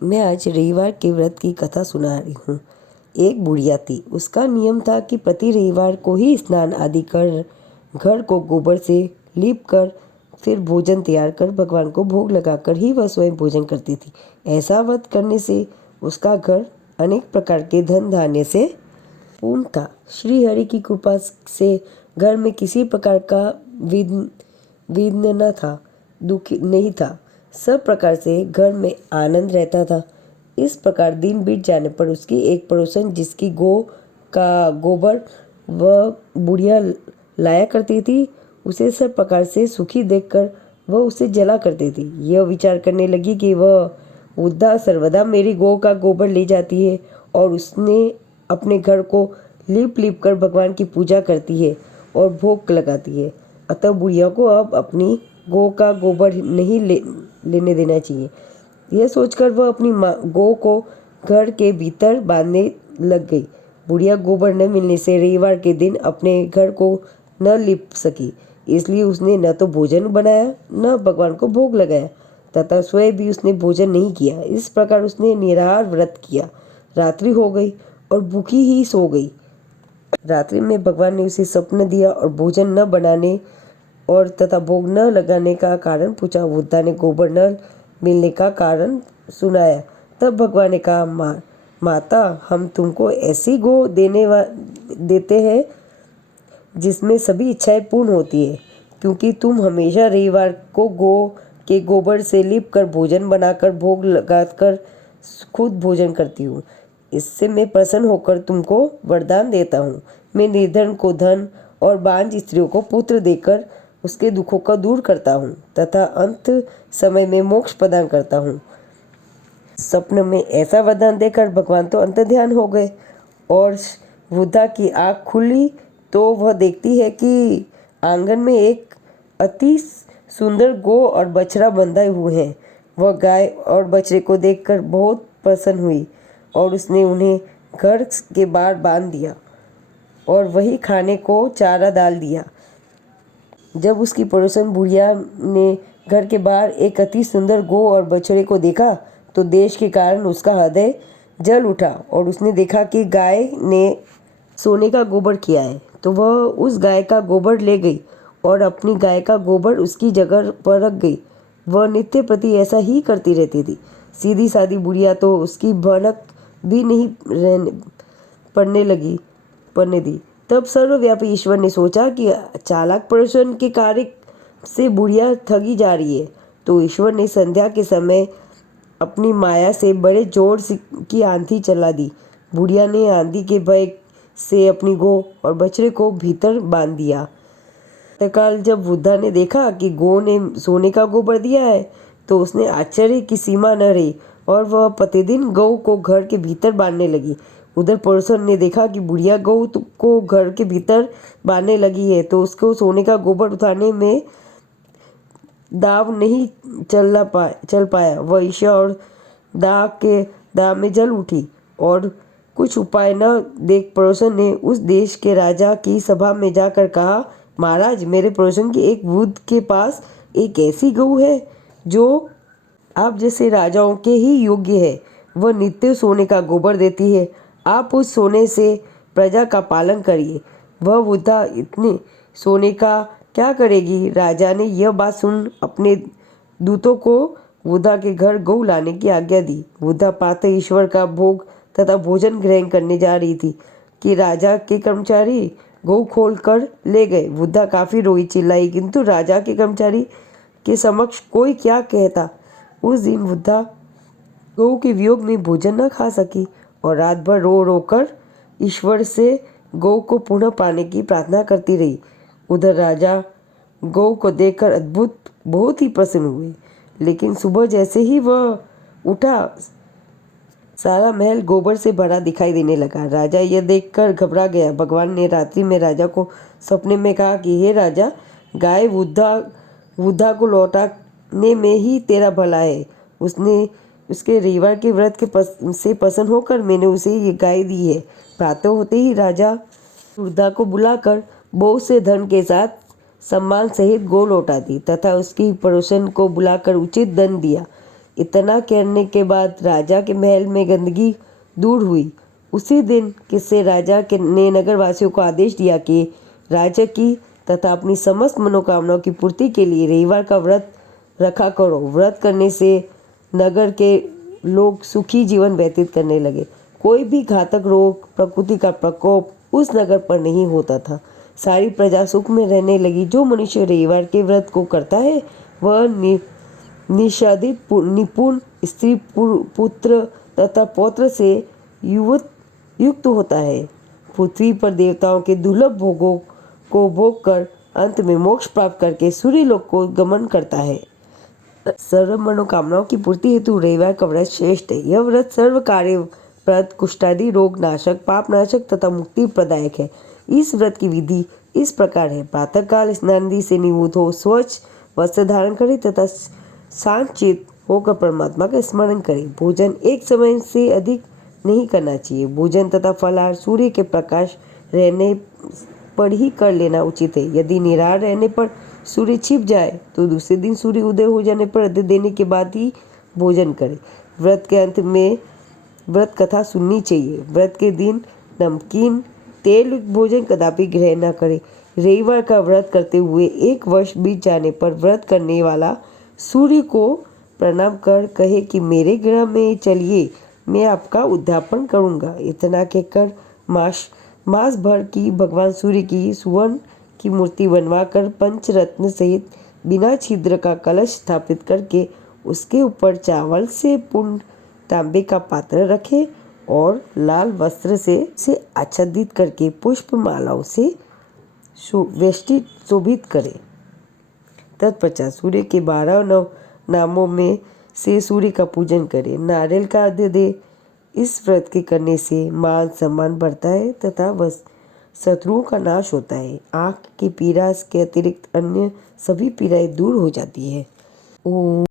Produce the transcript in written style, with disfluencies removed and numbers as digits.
मैं आज रविवार के व्रत की कथा सुना रही हूँ। एक बुढ़िया थी। उसका नियम था कि प्रति रविवार को ही स्नान आदि कर घर को गोबर से लीप कर फिर भोजन तैयार कर भगवान को भोग लगाकर ही वह स्वयं भोजन करती थी। ऐसा व्रत करने से उसका घर अनेक प्रकार के धन धान्य से पूर्ण था। श्री हरि की कृपा से घर में किसी प्रकार का विघ्न न था, दुख नहीं था। सब प्रकार से घर में आनंद रहता था। इस प्रकार दिन बीत जाने पर उसकी एक पड़ोसन, जिसकी गौ का गोबर वह बुढ़िया लाया करती थी, उसे सब प्रकार से सुखी देखकर वह उसे जला करती थी। यह विचार करने लगी कि वह वृद्धा सर्वदा मेरी गौ का गोबर ले जाती है और उसने अपने घर को लीप लीप कर भगवान की पूजा करती है और भोग लगाती है। अतः बुढ़िया को अब अपनी गौ का गोबर नहीं लेने देना चाहिए। यह सोचकर वह अपनी गौ को घर के भीतर बांधने लग गई। बुढ़िया गोबर न मिलने से रविवार के दिन अपने घर को न लिप सकी, इसलिए उसने न तो भोजन बनाया न भगवान को भोग लगाया तथा स्वयं भी उसने भोजन नहीं किया। इस प्रकार उसने निराहार व्रत किया। रात्रि हो गई और भूखी ही सो गई। रात्रि में भगवान ने उसे स्वप्न दिया और भोजन न बनाने और तथा भोग न लगाने का कारण पूछा। वृद्धा ने गोबर न मिलने का कारण सुनाया। तब भगवान ने कहा, माता, हम तुमको ऐसी गौ देते हैं जिसमें सभी इच्छाएं पूर्ण होती है, क्योंकि तुम हमेशा रविवार को गौ के गोबर से लीप कर भोजन बनाकर भोग लगाकर खुद भोजन करती हूँ। इससे मैं प्रसन्न होकर तुमको वरदान देता हूँ। मैं निर्धन को धन और बांझ स्त्रियों को पुत्र देकर उसके दुखों को दूर करता हूँ तथा अंत समय में मोक्ष प्रदान करता हूँ। स्वप्न में ऐसा वरदान देकर भगवान तो अंतर्ध्यान हो गए और वृद्धा की आँख खुली तो वह देखती है कि आंगन में एक अति सुंदर गौ और बछड़ा बंधे हुए हैं। वह गाय और बछड़े को देखकर बहुत प्रसन्न हुई और उसने उन्हें घर के बाहर बांध दिया और वही खाने को चारा डाल दिया। जब उसकी पड़ोसन बुढ़िया ने घर के बाहर एक अति सुंदर गौ और बछड़े को देखा तो देश के कारण उसका हृदय जल उठा और उसने देखा कि गाय ने सोने का गोबर किया है, तो वह उस गाय का गोबर ले गई और अपनी गाय का गोबर उसकी जगह पर रख गई। वह नित्य प्रति ऐसा ही करती रहती थी। सीधी सादी बुढ़िया तो उसकी भनक भी नहीं पड़ने दी। तब सर्वव्यापी ईश्वर ने सोचा कि चालाक पड़ोसन के कार्य से बुढ़िया ठगी जा रही है, तो ईश्वर ने संध्या के समय अपनी माया से बड़े जोर की आंधी चला दी। बुढ़िया ने आंधी के भय से अपनी गौ और बछड़े को भीतर बांध दिया। तत्काल जब वृद्धा ने देखा कि गौ ने सोने का गोबर दिया है तो उसने आश्चर्य की सीमा न रही और वह प्रतिदिन गौ को घर के भीतर बांधने लगी। उधर पड़ोसन ने देखा कि बुढ़िया गौ को घर के भीतर बांधने लगी है तो उसको सोने का गोबर उठाने में दाव नहीं चल पाया। वह ईर्ष्या और दाव में जल उठी और कुछ उपाय न देख पड़ोसन ने उस देश के राजा की सभा में जाकर कहा, महाराज, मेरे पड़ोसन के एक वृद्ध के पास एक ऐसी गऊ है जो आप जैसे राजाओं के ही योग्य है। वह नित्य सोने का गोबर देती है। आप उस सोने से प्रजा का पालन करिए। वह वृद्धा इतने सोने का क्या करेगी? राजा ने यह बात सुन अपने दूतों को वृद्धा के घर गऊ लाने की आज्ञा दी। वृद्धा प्रातः ईश्वर का भोग तथा भोजन ग्रहण करने जा रही थी कि राजा के कर्मचारी गऊ खोल कर ले गए। वृद्धा काफी रोई चिल्लाई, किंतु राजा के कर्मचारी के समक्ष कोई क्या कहता। उस दिन वृद्धा गऊ के वियोग में भोजन न खा सकी और रात भर रो रो कर ईश्वर से गौ को पुनः पाने की प्रार्थना करती रही। उधर राजा गौ को देखकर बहुत ही प्रसन्न हुए, लेकिन सुबह जैसे ही वह उठा सारा महल गोबर से भरा दिखाई देने लगा। राजा यह देखकर घबरा गया। भगवान ने रात्रि में राजा को सपने में कहा कि हे राजा, गाय वृद्धा को लौटाने में ही तेरा भला है। उसके रविवार के व्रत से प्रसन्न होकर मैंने उसे ये गाय दी है। प्रातः होते ही राजा वृद्धा को बुलाकर बहुत से धन के साथ सम्मान सहित गौ लौटा दी तथा उसकी पड़ोसन को बुलाकर उचित दंड दिया। इतना करने के बाद राजा के महल में गंदगी दूर हुई। उसी दिन किससे राजा ने नगरवासियों को आदेश दिया कि राज्य की तथा अपनी समस्त मनोकामनाओं की पूर्ति के लिए रविवार का व्रत रखा करो। व्रत करने से नगर के लोग सुखी जीवन व्यतीत करने लगे। कोई भी घातक रोग, प्रकृति का प्रकोप उस नगर पर नहीं होता था। सारी प्रजा सुख में रहने लगी। जो मनुष्य रविवार के व्रत को करता है वह निषादित निपुण स्त्री, पुत्र तथा पौत्र से युक्त होता है। पृथ्वी पर देवताओं के दुर्लभ भोगों को भोग कर अंत में मोक्ष प्राप्त करके सूर्य लोक को गमन करता है। सर्व मनोकामनाओं की पूर्ति हेतु रविवार का व्रत श्रेष्ठ है। यह व्रत सर्व कार्य प्रद, कुष्ठादि रोग नाशक, पाप नाशक तथा मुक्ति प्रदायक है। इस व्रत की विधि इस प्रकार है। प्रातःकाल स्नानादि से निवृत्त हो स्वच्छ वस्त्र धारण करे तथा शांत चित होकर परमात्मा का स्मरण करे। भोजन एक समय से अधिक नहीं करना चाहिए। भोजन तथा फलाहार सूर्य के प्रकाश रहने पर ही कर लेना उचित है। यदि निराहार रहने पर सूर्य छिप जाए तो दूसरे दिन सूर्य उदय हो जाने पर अर्घ्य देने के बाद ही भोजन करें। व्रत के अंत में व्रत कथा सुननी चाहिए। व्रत के दिन नमकीन तेल भोजन कदापि ग्रहण न करें। रविवार का व्रत करते हुए 1 वर्ष बीत जाने पर व्रत करने वाला सूर्य को प्रणाम कर कहे कि मेरे ग्रह में चलिए, मैं आपका उद्यापन करूंगा। इतना कहकर मास भर की भगवान सूर्य की सुवर्ण की मूर्ति बनवाकर पंचरत्न सहित बिना छिद्र का कलश स्थापित करके उसके ऊपर चावल से पूर्ण तांबे का पात्र रखे और लाल वस्त्र से आच्छादित करके पुष्प मालाओं से वेष्टित शोभित करे। तत्पश्चात सूर्य के 12 नामों में से सूर्य का पूजन करे। नारियल का अर्घ्य दे। इस व्रत के करने से मान सम्मान बढ़ता है तथा शत्रुओं का नाश होता है। आँख की पीड़ा के अतिरिक्त अन्य सभी पीड़ाएं दूर हो जाती है। ओम।